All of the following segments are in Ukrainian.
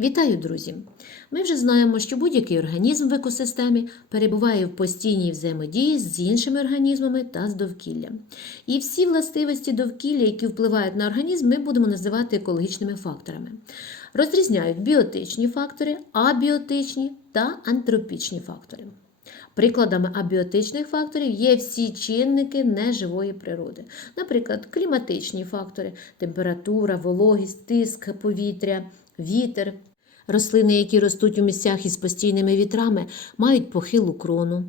Вітаю, друзі! Ми вже знаємо, що будь-який організм в екосистемі перебуває в постійній взаємодії з іншими організмами та з довкіллям. І всі властивості довкілля, які впливають на організм, ми будемо називати екологічними факторами. Розрізняють біотичні фактори, абіотичні та антропічні фактори. Прикладами абіотичних факторів є всі чинники неживої природи, наприклад, кліматичні фактори, температура, вологість, тиск повітря, вітер. Рослини, які ростуть у місцях із постійними вітрами, мають похилу крону.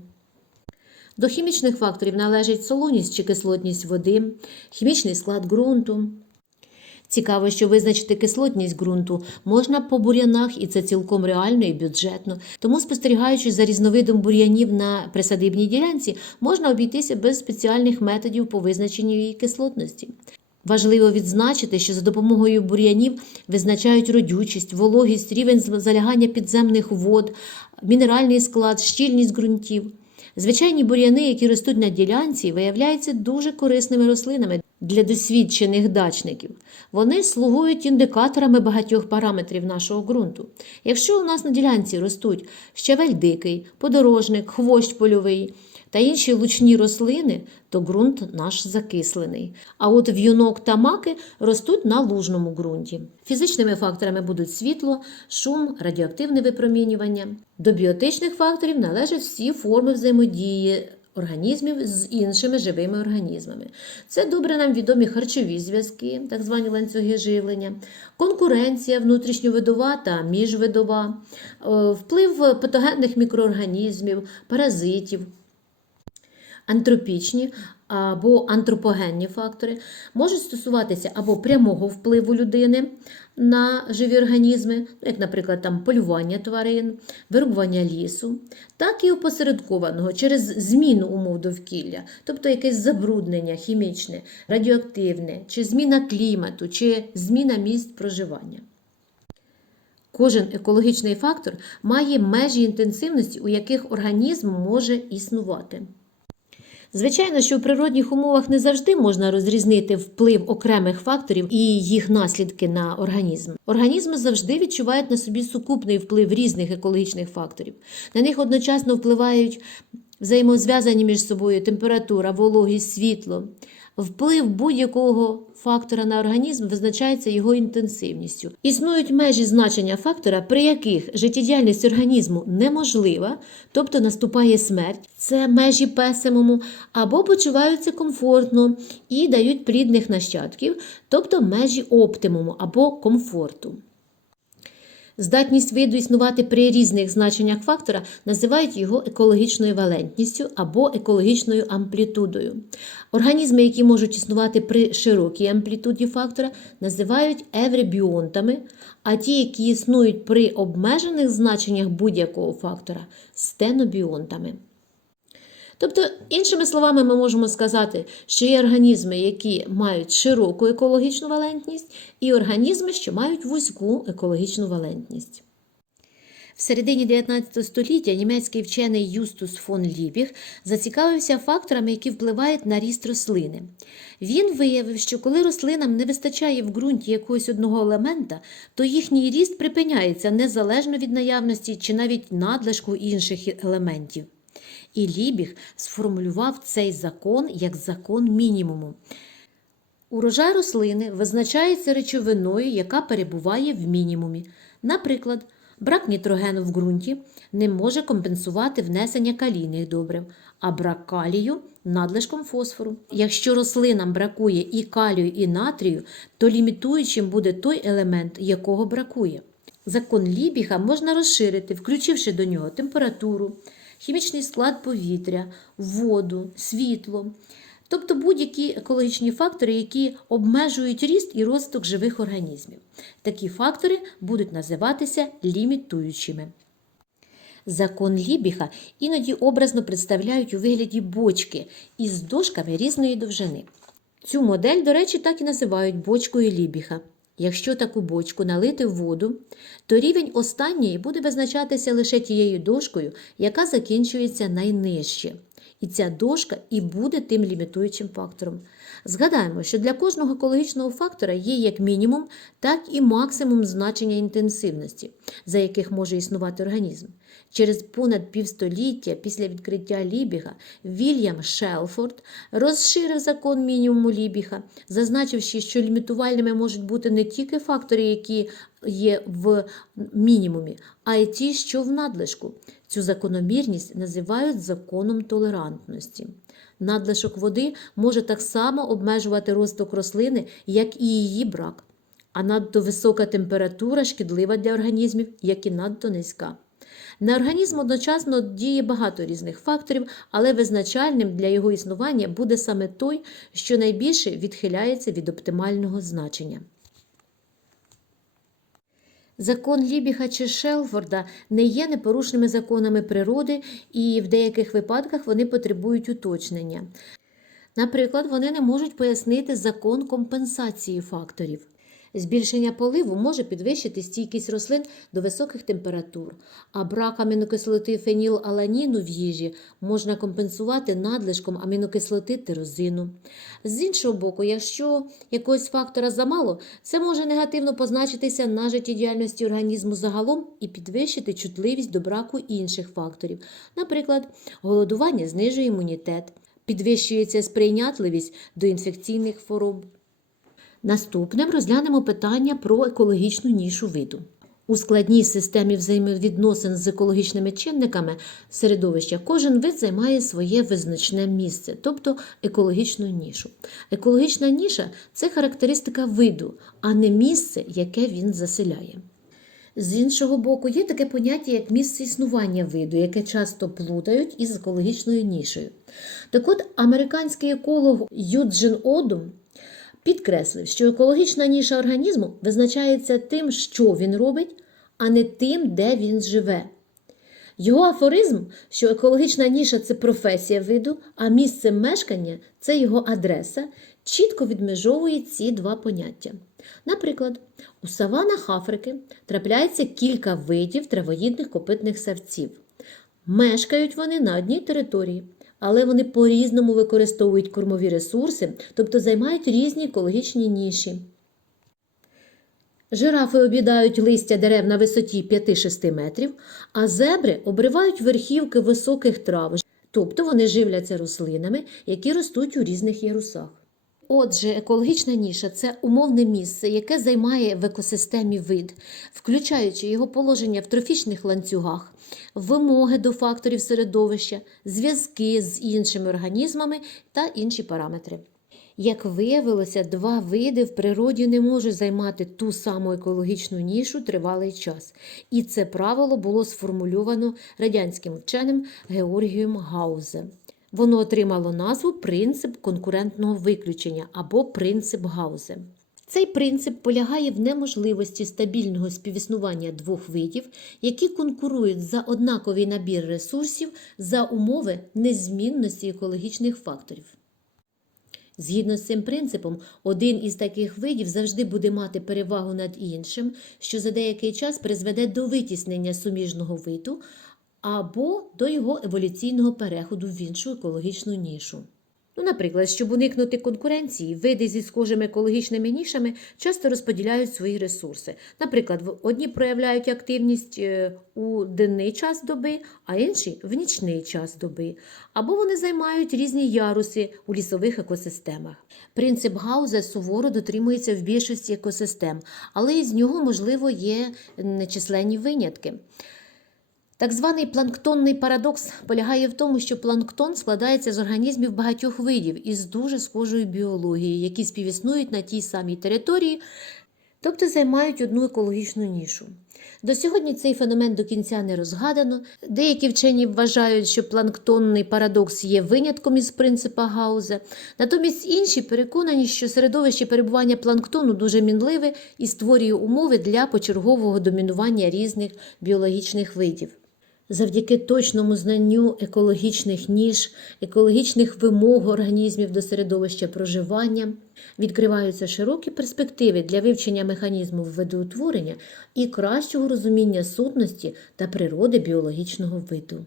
До хімічних факторів належать солоність чи кислотність води, хімічний склад ґрунту. Цікаво, що визначити кислотність ґрунту можна по бур'янах, і це цілком реально і бюджетно. Тому, спостерігаючи за різновидом бур'янів на присадибній ділянці, можна обійтися без спеціальних методів по визначенню її кислотності. Важливо відзначити, що за допомогою бур'янів визначають родючість, вологість, рівень залягання підземних вод, мінеральний склад, щільність ґрунтів. Звичайні бур'яни, які ростуть на ділянці, виявляються дуже корисними рослинами для досвідчених дачників. Вони слугують індикаторами багатьох параметрів нашого ґрунту. Якщо у нас на ділянці ростуть щавель дикий, подорожник, хвощ польовий та інші лучні рослини, то ґрунт наш закислений. А от в'юнок та маки ростуть на лужному ґрунті. Фізичними факторами будуть світло, шум, радіоактивне випромінювання. До біотичних факторів належать всі форми взаємодії організмів з іншими живими організмами. Це добре нам відомі харчові зв'язки, так звані ланцюги живлення, конкуренція внутрішньовидова та міжвидова, е, вплив патогенних мікроорганізмів, паразитів. Антропічні або антропогенні фактори можуть стосуватися або прямого впливу людини на живі організми, ну, як, наприклад, там полювання тварин, вирубування лісу, так і опосередкованого через зміну умов довкілля, тобто якесь забруднення хімічне, радіоактивне, чи зміна клімату, чи зміна місць проживання. Кожен екологічний фактор має межі інтенсивності, у яких організм може існувати. Звичайно, що в природних умовах не завжди можна розрізнити вплив окремих факторів і їх наслідки на організм. Організми завжди відчувають на собі сукупний вплив різних екологічних факторів. На них одночасно впливають взаємозв'язані між собою температура, вологість, світло. Вплив будь-якого фактора на організм визначається його інтенсивністю. Існують межі значення фактора, при яких життєдіяльність організму неможлива, тобто наступає смерть, це межі песимуму, або почуваються комфортно і дають плідних нащадків, тобто межі оптимуму або комфорту. Здатність виду існувати при різних значеннях фактора називають його екологічною валентністю або екологічною амплітудою. Організми, які можуть існувати при широкій амплітуді фактора, називають евребіонтами, а ті, які існують при обмежених значеннях будь-якого фактора стенобіонтами. Тобто, іншими словами, ми можемо сказати, що є організми, які мають широку екологічну валентність, і організми, що мають вузьку екологічну валентність. В середині 19 століття німецький вчений Юстус фон Лібіг зацікавився факторами, які впливають на ріст рослини. Він виявив, що коли рослинам не вистачає в ґрунті якогось одного елемента, то їхній ріст припиняється незалежно від наявності чи навіть надлишку інших елементів. І Лібіг сформулював цей закон як закон мінімуму. Урожай рослини визначається речовиною, яка перебуває в мінімумі. Наприклад, брак нітрогену в ґрунті не може компенсувати внесення калійних добрив, а брак калію надлишком фосфору. Якщо рослинам бракує і калію, і натрію, то лімітуючим буде той елемент, якого бракує. Закон Лібіга можна розширити, включивши до нього температуру хімічний склад повітря, воду, світло, тобто будь-які екологічні фактори, які обмежують ріст і розвиток живих організмів. Такі фактори будуть називатися лімітуючими. Закон Лібіха іноді образно представляють у вигляді бочки із дошками різної довжини. Цю модель, до речі, так і називають бочкою Лібіха. Якщо таку бочку налити в воду, то рівень останньої буде визначатися лише тією дошкою, яка закінчується найнижче. І ця дошка і буде тим лімітуючим фактором. Згадаємо, що для кожного екологічного фактора є як мінімум, так і максимум значення інтенсивності, за яких може існувати організм. Через понад півстоліття після відкриття Лібіга Вільям Шелфорд розширив закон мінімуму Лібіга, зазначивши, що лімітувальними можуть бути не тільки фактори, які є в мінімумі, а й ті, що в надлишку. Цю закономірність називають законом толерантності. Надлишок води може так само обмежувати росток рослини, як і її брак. А надто висока температура шкідлива для організмів, як і надто низька. На організм одночасно діє багато різних факторів, але визначальним для його існування буде саме той, що найбільше відхиляється від оптимального значення. Закон Лібіга чи Шелфорда не є непорушними законами природи, і в деяких випадках вони потребують уточнення. Наприклад, вони не можуть пояснити закон компенсації факторів. Збільшення поливу може підвищити стійкість рослин до високих температур, а брак амінокислоти фенілаланіну в їжі можна компенсувати надлишком амінокислоти тирозину. З іншого боку, якщо якогось фактора замало, це може негативно позначитися на життєдіяльності організму загалом і підвищити чутливість до браку інших факторів. Наприклад, голодування знижує імунітет, підвищується сприйнятливість до інфекційних хвороб. Наступним розглянемо питання про екологічну нішу виду. У складній системі взаємовідносин з екологічними чинниками середовища кожен вид займає своє визначне місце, тобто екологічну нішу. Екологічна ніша це характеристика виду, а не місце, яке він заселяє. З іншого боку, є таке поняття, як місце існування виду, яке часто плутають із екологічною нішею. Так от, американський еколог Юджин Одум підкреслив, що екологічна ніша організму визначається тим, що він робить, а не тим, де він живе. Його афоризм, що екологічна ніша це професія виду, а місце мешкання це його адреса, чітко відмежовує ці два поняття. Наприклад, у саванах Африки трапляється кілька видів травоїдних копитних савців. Мешкають вони на одній території, але вони по-різному використовують кормові ресурси, тобто займають різні екологічні ніші. Жирафи обідають листя дерев на висоті 5-6 метрів, а зебри обривають верхівки високих трав, тобто вони живляться рослинами, які ростуть у різних ярусах. Отже, екологічна ніша це умовне місце, яке займає в екосистемі вид, включаючи його положення в трофічних ланцюгах, вимоги до факторів середовища, зв'язки з іншими організмами та інші параметри. Як виявилося, два види в природі не можуть займати ту саму екологічну нішу тривалий час. І це правило було сформульовано радянським вченим Георгієм Гаузе. Воно отримало назву принцип конкурентного виключення або принцип Гаузе. Цей принцип полягає в неможливості стабільного співіснування двох видів, які конкурують за однаковий набір ресурсів за умови незмінності екологічних факторів. Згідно з цим принципом, один із таких видів завжди буде мати перевагу над іншим, що за деякий час призведе до витіснення суміжного виду або до його еволюційного переходу в іншу екологічну нішу. Ну, наприклад, щоб уникнути конкуренції, види зі схожими екологічними нішами часто розподіляють свої ресурси. Наприклад, одні проявляють активність е, у денний час доби, а інші в нічний час доби. Або вони займають різні яруси у лісових екосистемах. Принцип Гауза суворо дотримується в більшості екосистем, але із нього, можливо, є нечисленні винятки. Так званий планктонний парадокс полягає в тому, що планктон складається з організмів багатьох видів із дуже схожою біологією, які співіснують на тій самій території, тобто займають одну екологічну нішу. До сьогодні цей феномен до кінця не розгадано. Деякі вчені вважають, що планктонний парадокс є винятком із принципа Гауза. Натомість інші переконані, що середовище перебування планктону дуже мінливе і створює умови для почергового домінування різних біологічних видів. Завдяки точному знанню екологічних ніж, екологічних вимог організмів до середовища проживання відкриваються широкі перспективи для вивчення механізму видоутворення і кращого розуміння сутності та природи біологічного виду.